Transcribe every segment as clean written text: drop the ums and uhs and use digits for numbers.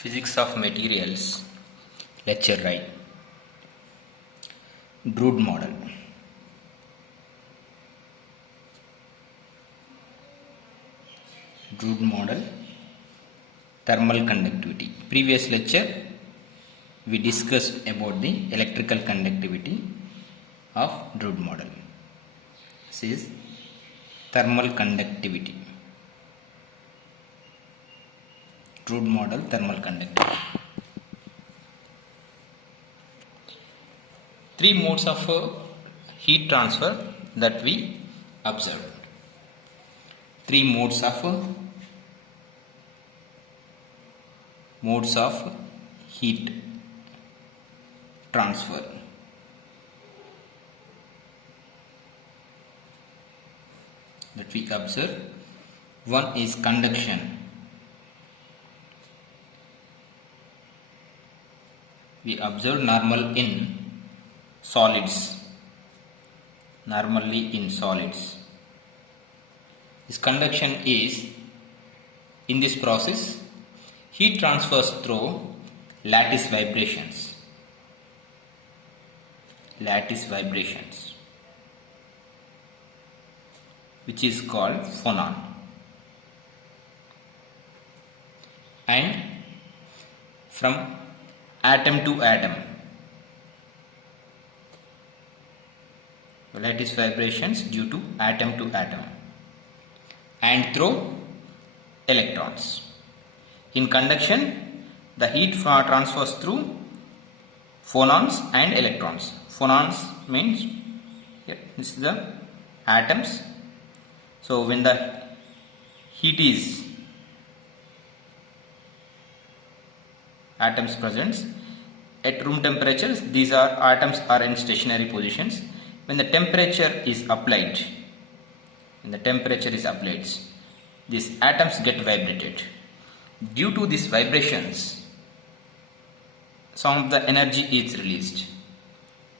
Physics of Materials, Lecture Right. Drude model. Drude model, thermal conductivity. Previous lecture we discussed about the electrical conductivity of Drude model. This is thermal conductivity. Drude model, thermal conductivity. Three modes of heat transfer that we observed. Three modes of heat transfer. That we observe. One is conduction. We observe normally in solids. This conduction is, in this process, heat transfers through lattice vibrations, which is called phonon, and from atom to atom, lattice vibrations due to atom to atom, and through electrons. In conduction, the heat transfers through phonons and electrons. Phonons means, here, this is the atoms. So when the heat is atoms present at room temperatures, these are atoms are in stationary positions. When the temperature is applied, these atoms get vibrated. Due to these vibrations, some of the energy is released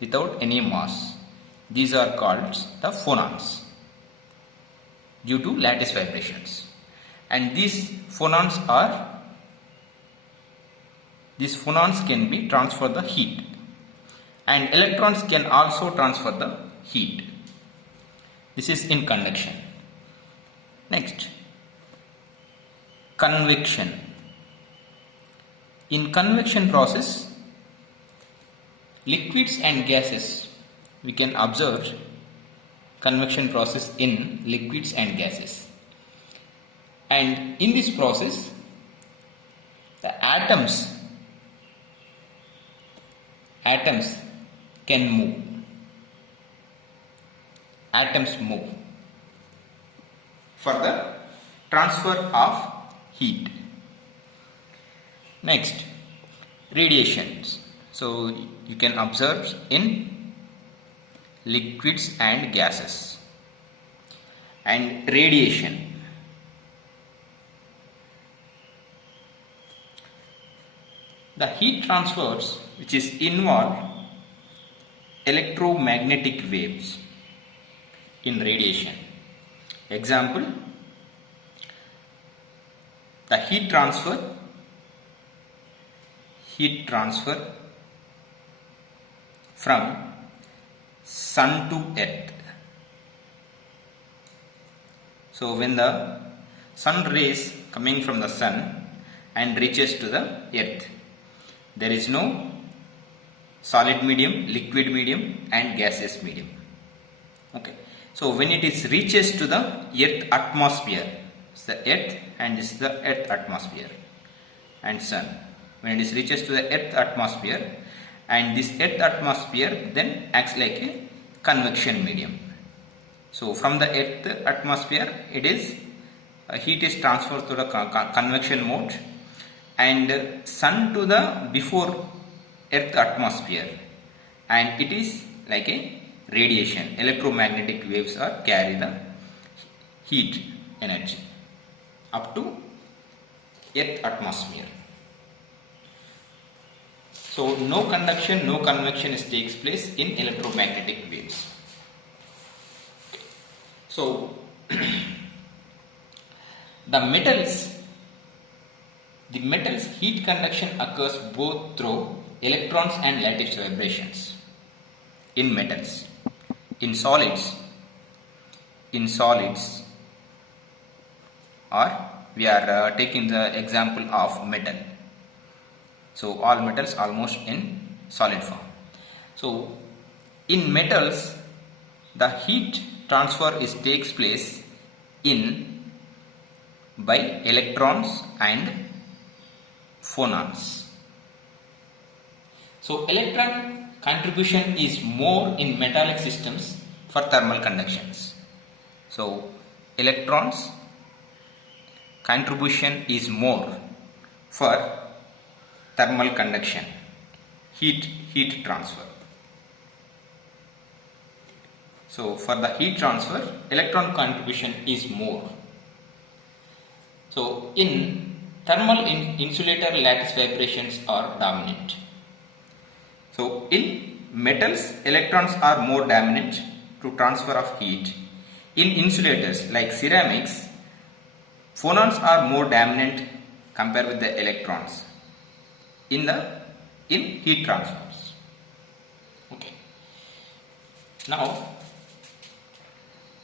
without any mass. These are called the phonons due to lattice vibrations. And these phonons can be transfer the heat, and electrons can also transfer the heat. This is in conduction. Next, convection. In convection process, liquids and gases, we can observe convection process in liquids and gases. And in this process, the atoms can move. Atoms move for the transfer of heat. Next, radiations. So you can observe in liquids and gases. And radiation. The heat transfers which is involve electromagnetic waves in radiation. Example, the heat transfer from sun to earth. So when the sun rays coming from the sun and reaches to the earth, there is no solid medium, liquid medium and gaseous medium. Okay. So when it is reaches to the earth atmosphere, it's the earth and this is the earth atmosphere and sun. When it is reaches to the earth atmosphere, and this earth atmosphere then acts like a convection medium. So from the earth atmosphere, it is heat is transferred to the convection mode, and sun to the before earth atmosphere, and it is like a radiation. Electromagnetic waves are carry the heat energy up to earth atmosphere. So no conduction, no convection takes place in electromagnetic waves. So the metals The metal's heat conduction occurs both through electrons and lattice vibrations. In metals, in solids, or we are taking the example of metal. So all metals almost in solid form. So in metals, the heat transfer takes place by electrons and phonons. So electron contribution is more in metallic systems for thermal conductions. So electrons contribution is more for thermal conduction, heat transfer. So for the heat transfer, electron contribution is more. So in thermal insulator, lattice vibrations are dominant. So in metals, electrons are more dominant to transfer of heat. In insulators like ceramics, phonons are more dominant compared with the electrons in heat transfers. Okay. Now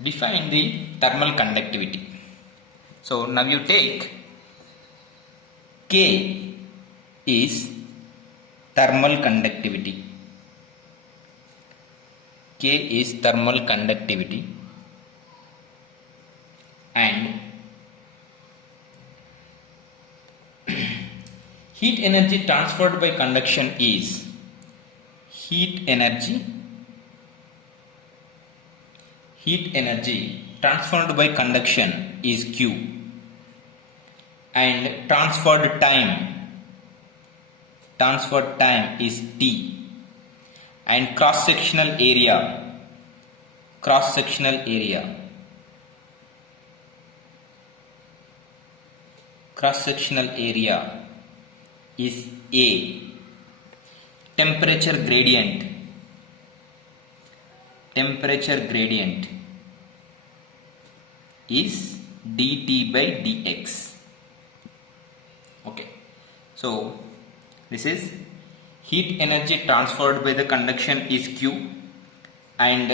define the thermal conductivity. So now you take K is thermal conductivity. K is thermal conductivity, and heat energy transferred by conduction is heat energy transferred by conduction is Q, and transferred time is T, and cross sectional area is A. Temperature gradient is dt by dx. Okay, so this is heat energy transferred by the conduction is Q, and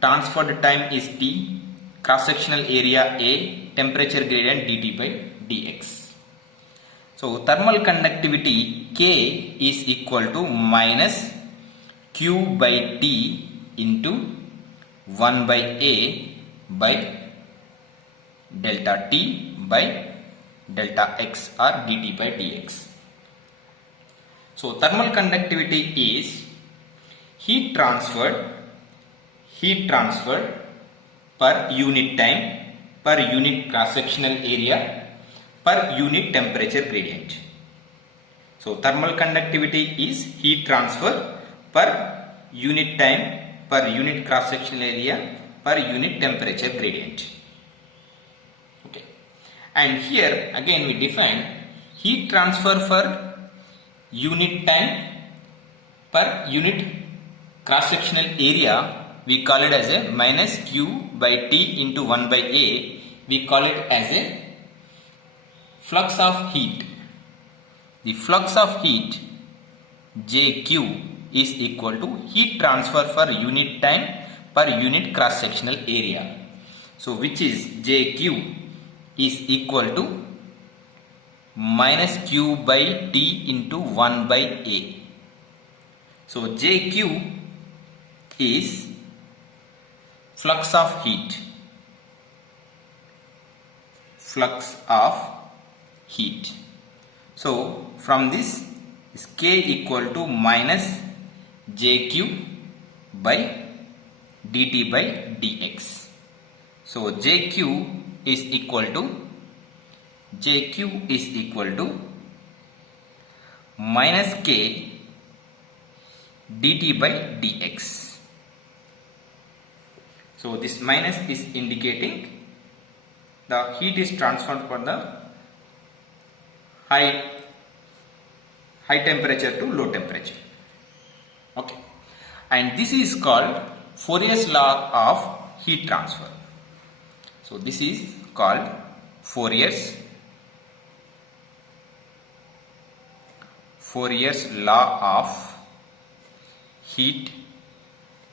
transferred time is T, cross sectional area A, temperature gradient dt by dx. So thermal conductivity K is equal to minus Q by T into 1 by A by delta T by delta X, or dt by dx. So thermal conductivity is heat transferred per unit time, per unit cross sectional area, per unit temperature gradient. So thermal conductivity is heat transfer per unit time, per unit cross sectional area, per unit temperature gradient. Okay, and here again we define heat transfer for unit time per unit cross sectional area. We call it as a minus Q by T into 1 by A. We call it as a flux of heat. The flux of heat JQ is equal to heat transfer for unit time per unit cross sectional area. So which is JQ is equal to minus Q by T into 1 by A. So JQ is flux of heat. So from this is K equal to minus JQ by dt by dx. So JQ is equal to minus K dt by dx. So this minus is indicating the heat is transferred from the high temperature to low temperature. Okay, and this is called Fourier's law of heat transfer. So this is called Fourier's Fourier's law of heat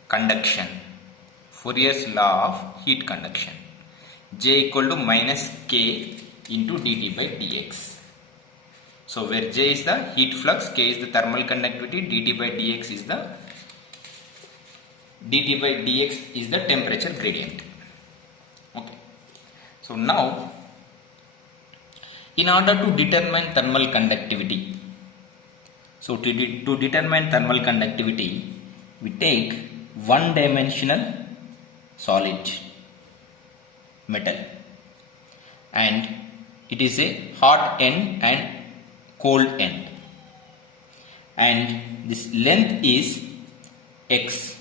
conduction. Fourier's law of heat conduction. J equal to minus K into dt by dx. So where J is the heat flux, K is the thermal conductivity, dt by dx is the temperature gradient. Okay. So now, in order to determine thermal conductivity, to determine thermal conductivity, we take one-dimensional solid metal, and it is a hot end and cold end, and this length is x,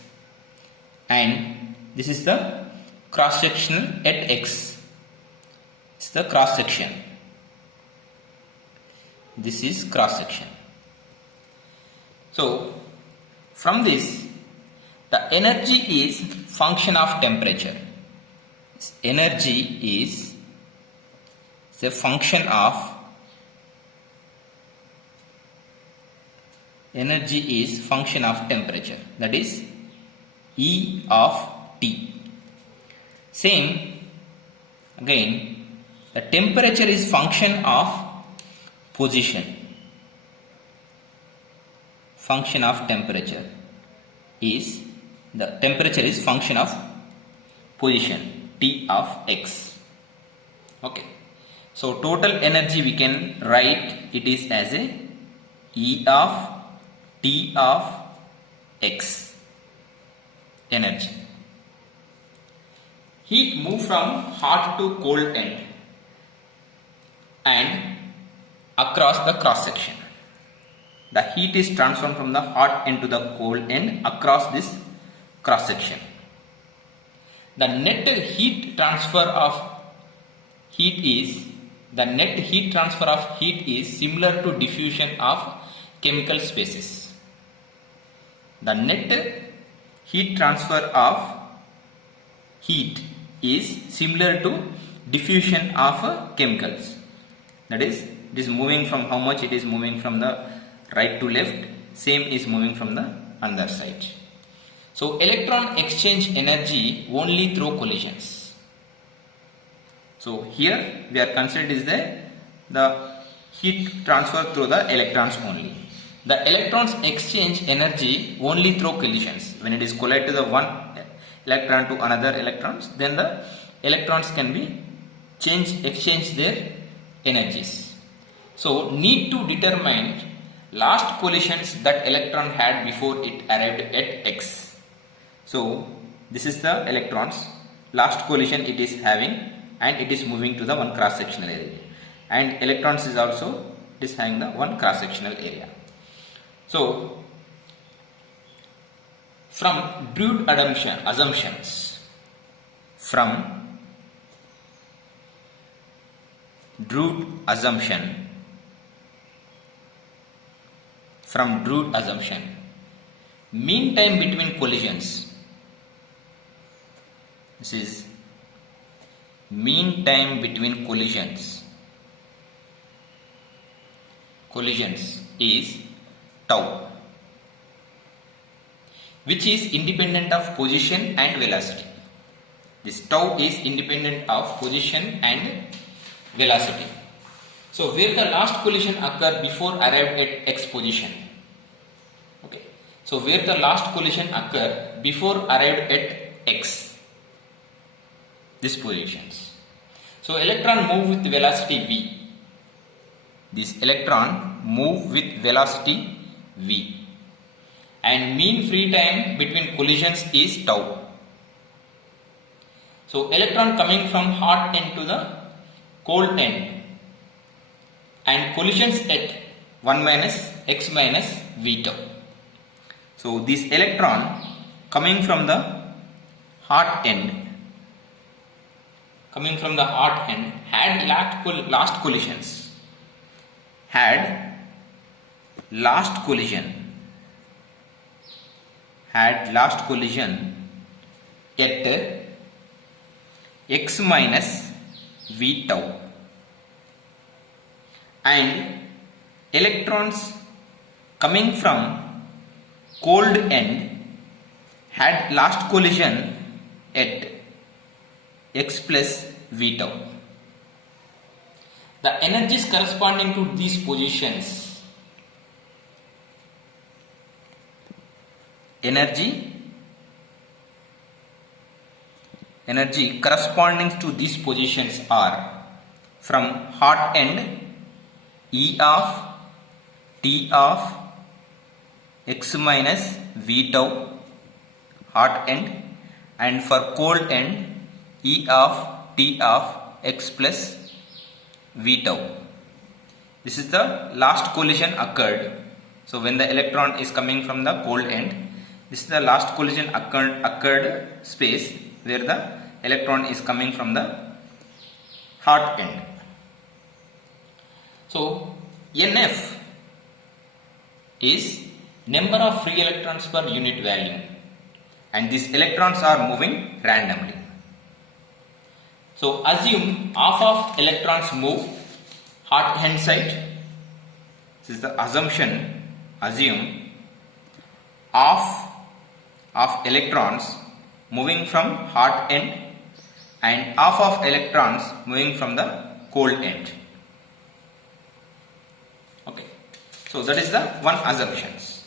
and this is the cross sectional at x. It's the cross section. This is cross section. So from this, the energy is function of temperature. Energy is the function of temperature, that is E of T. Same again, the temperature is function of position. Function of temperature is function of position, T of x. Okay. So total energy we can write it is as a E of T of x energy. Heat move from hot to cold end and across the cross section. The heat is transformed from the hot end to the cold end across this cross section. The net heat transfer of heat is similar to diffusion of chemical species. The net heat transfer of heat is similar to diffusion of chemicals. That is, it is moving from how much it is moving from the right to left, same is moving from the other side. So electron exchange energy only through collisions. So here we are considered is the heat transfer through the electrons only. The electrons exchange energy only through collisions. When it is collide to the one electron to another electrons, then the electrons can be exchange their energies. So need to determine last collisions that electron had before it arrived at x. So this is the electrons last collision it is having, and it is moving to the one cross sectional area, and electrons is also it is having the one cross sectional area. So from Drude assumptions, mean time between collisions. This is mean time between collisions is tau, which is independent of position and velocity. This tau is independent of position and velocity. So where the last collision occurred before arrived at x position. Okay. So where the last collision occurred before arrived at x, these positions. So electron move with velocity v. This electron move with velocity v. And mean free time between collisions is tau. So electron coming from hot end to the cold end, and collisions at 1 minus x minus v tau. So this electron coming from the hot end had last collision at x minus v tau, and electrons coming from cold end had last collision at x plus v tau. The energies corresponding to these positions, energy corresponding to these positions are from hot end E of t of x minus v tau hot end, and for cold end E of t of x plus v tau. This is the last collision occurred. So when the electron is coming from the cold end, this is the last collision occurred space where the electron is coming from the hot end. So NF is number of free electrons per unit value, and these electrons are moving randomly. So assume half of electrons move hot end side. This is the assumption. Assume half of electrons moving from hot end and half of electrons moving from the cold end. Okay, so that is the one assumptions.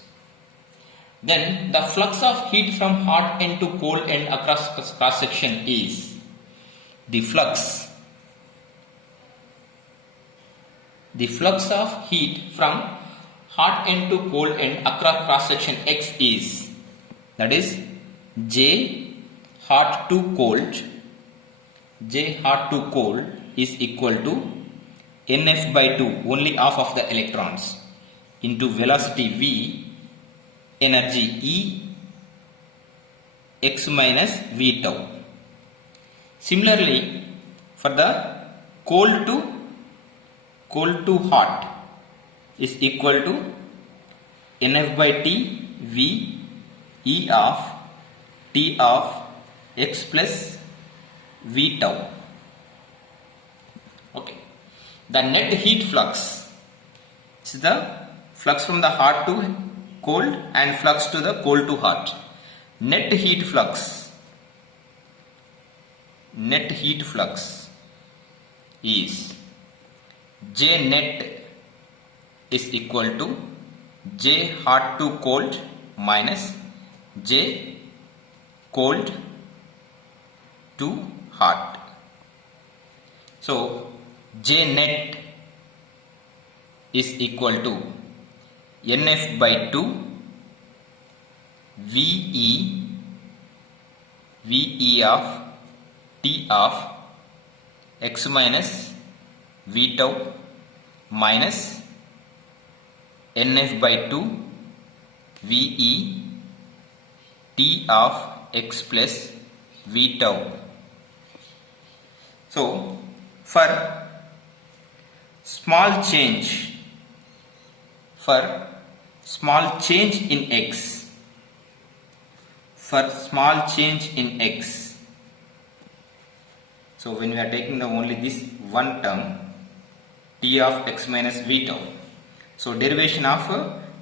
Then the flux of heat from hot end to cold end across cross section is the flux of heat from hot end to cold end across cross section x is, that is J hot to cold is equal to NF by 2, only half of the electrons, into velocity v, energy E, x minus v tau. Similarly, for the cold to hot is equal to NF by T v E of T of x plus v tau. Okay, the net heat flux is the flux from the hot to cold and flux to the cold to hot. Net heat flux is J net is equal to J hot to cold minus J cold to hot. So J net is equal to NF by 2 VE of T of x minus v tau minus NF by 2 VE T of x plus v tau. So for small change in x, so when we are taking the only this one term t of x minus v tau, so derivation of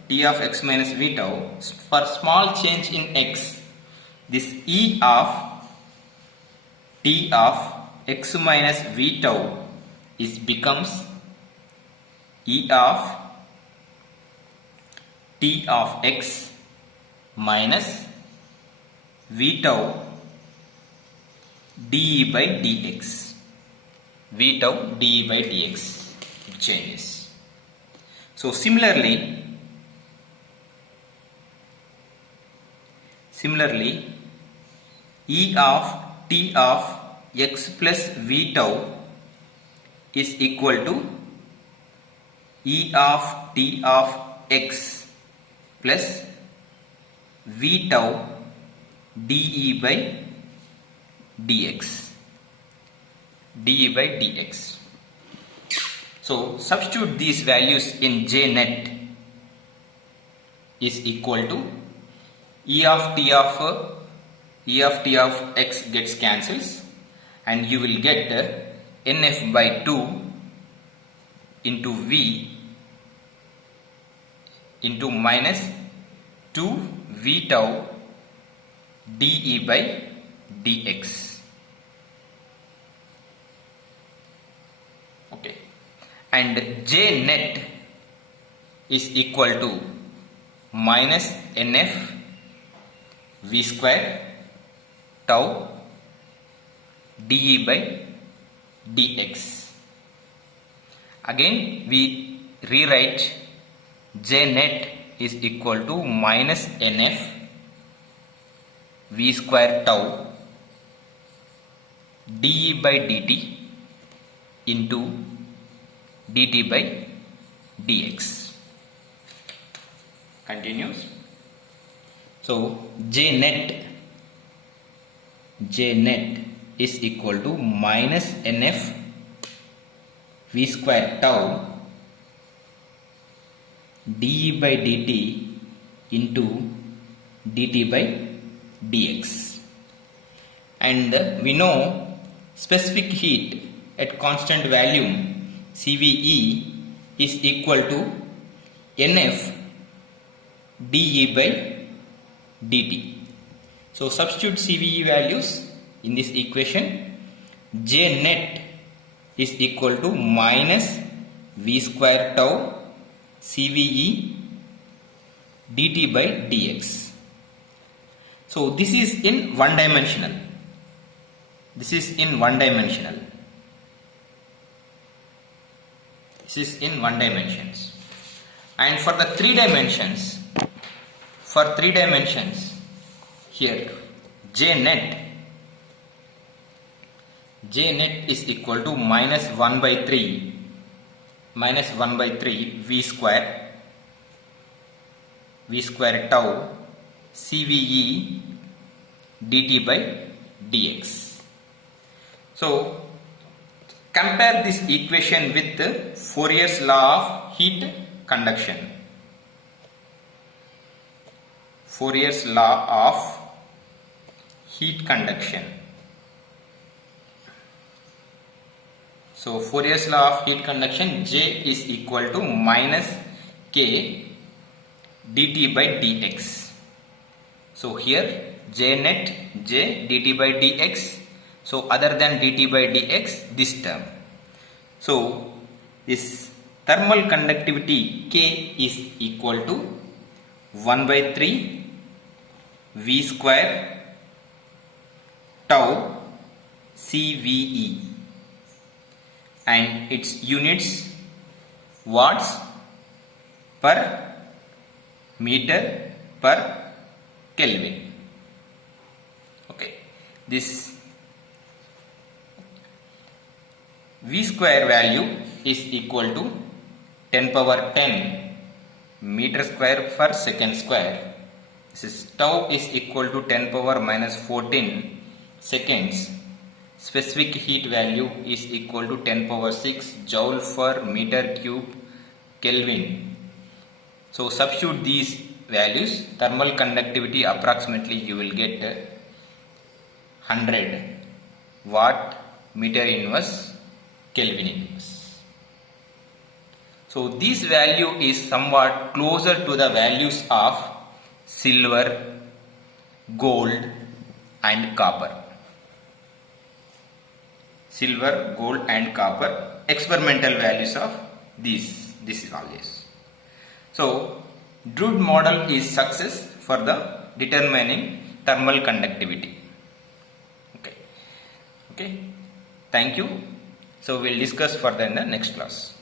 t of x minus v tau, for small change in x, this E of t of x minus v tau becomes E of t of x minus v tau dE by dx. It changes. So similarly E of t of x plus v tau is equal to E of t of x plus v tau dE by dx. So substitute these values in J net is equal to E of t of x gets cancels, and you will get NF by 2 into V into minus 2 V tau dE by dx. Okay, and J net is equal to minus NF V square tau dE by dx. Again we rewrite J net is equal to minus NF V square tau dE by dt into dt by dx. Continues. So J net is equal to minus NF V square tau dE by dt into dt by dx. And we know specific heat at constant volume CVE is equal to NF dE by dt. So substitute CVE values in this equation. J net is equal to minus V square tau CVE dt by dx. So this is in one dimensional. This is in one dimensional. This is in one dimensions. And for the three dimensions, here J net is equal to minus 1 by 3 V square tau CVE dt by dx. So compare this equation with Fourier's law of heat conduction. Fourier's law of heat conduction. So Fourier's law of heat conduction, J is equal to minus K dt by dx. So here J net, J dt by dx. So other than dt by dx, this term. So this thermal conductivity K is equal to 1 by 3 V square tau CVE, and its units watts per meter per Kelvin. Okay, this V square value is equal to 10 power 10 meter square per second square. This is tau is equal to 10 power minus 14 seconds. Specific heat value is equal to 10 power 6 joule per meter cube Kelvin. So substitute these values. Thermal conductivity approximately you will get 100 watt meter inverse Kelvin inverse. So this value is somewhat closer to the values of silver, gold and copper. Silver, gold and copper, experimental values of this is always. So Drude model is success for the determining thermal conductivity. Okay. Thank you. So we'll discuss further in the next class.